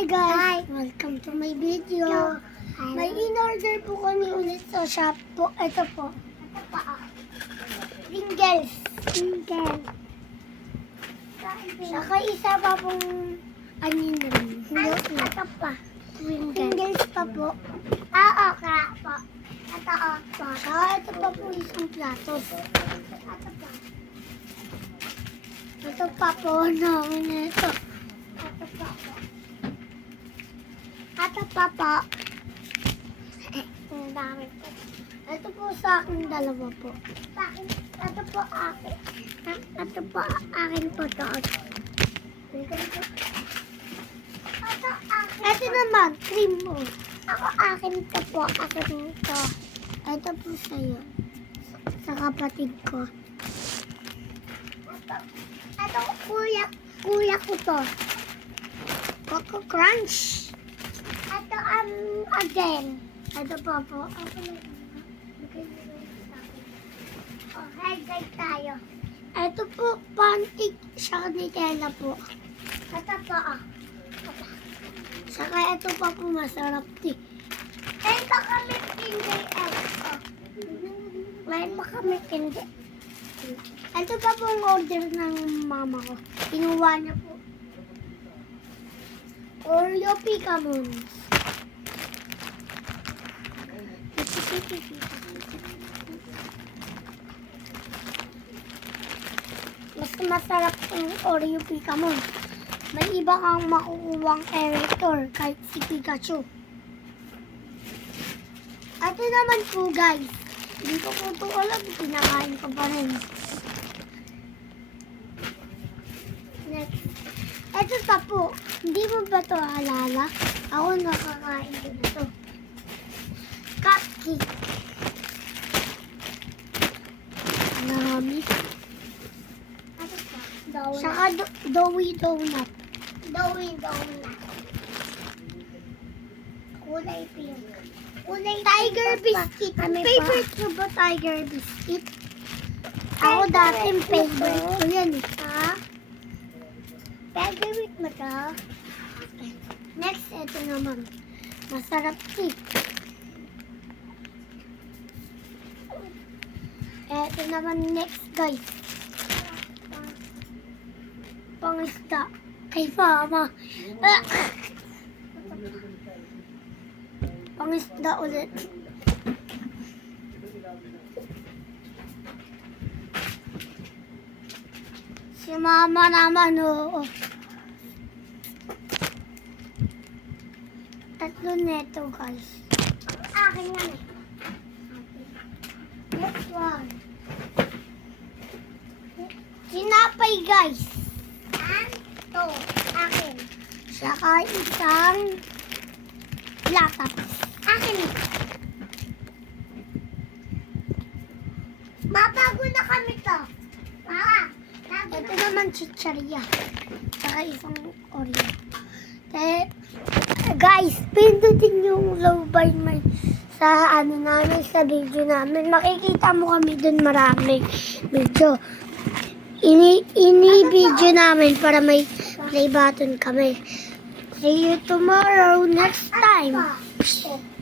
Hi guys! Welcome to my video. May in-order po kami ulit sa shop po. Ito po. Ito po. Pringles. Saka isa pa pong anin rin. Ito pa. Pringles pa po. Okra po. Ito po. Saka ito pa po isang platos. Ito pa. Ito pa po namin ito. Ito pa po. Ito pa po. Ang dami po. Ito po sa akin dalawa po. Sa akin, ito po akin. Ito po akin po to. Ito naman, cream mo. Ako akin to po. Akin to. Ito po sa'yo. Sa kapatid ko. Ito kuya ko to. Coco Crunch. Ito again. Ito po. Okay, tayo. Ito po, pancake siya Nutella po. Ito po, Saka ito pa po masarap din. Ito kami hindi. Mayroon pa kami hindi. Ito pa po ang order ng mama ko. Kinuha niya po. Oreo Picamons. Mas masarap yung Oreo Picamons. May iba kang makukuwang character kahit si Pikachu. Ito naman po guys. Hindi ko po ito alam. Pinakain ko pa rin. Next. Ito pa po. Hindi mo ba ito alala? Ako nakakain ko na ito. Cupcake. Marami. Saka doughy donut. Kulay pink. Tiger biscuit. Favorite mo ba tiger biscuit? Ako dati favorite ko yan. Favorite mo to? Next, ito naman. Masarap tea. Ito naman next guys. Pangisda. Kay mama. Pangisda ulit. Si mama naman, oo. Tatlo neto, guys. Akin yan eh. Next one. Sinapay, guys. Ito, akin. Saka isang lata. Akin. Mabago na kami to. Ito naman chicharia. Saka isang Oreo. Guys, pindutin yung low by my sa namin, sa video namin. Makikita mo kami dun maraming video. Ini-video namin para may play button kami. See you tomorrow, next time.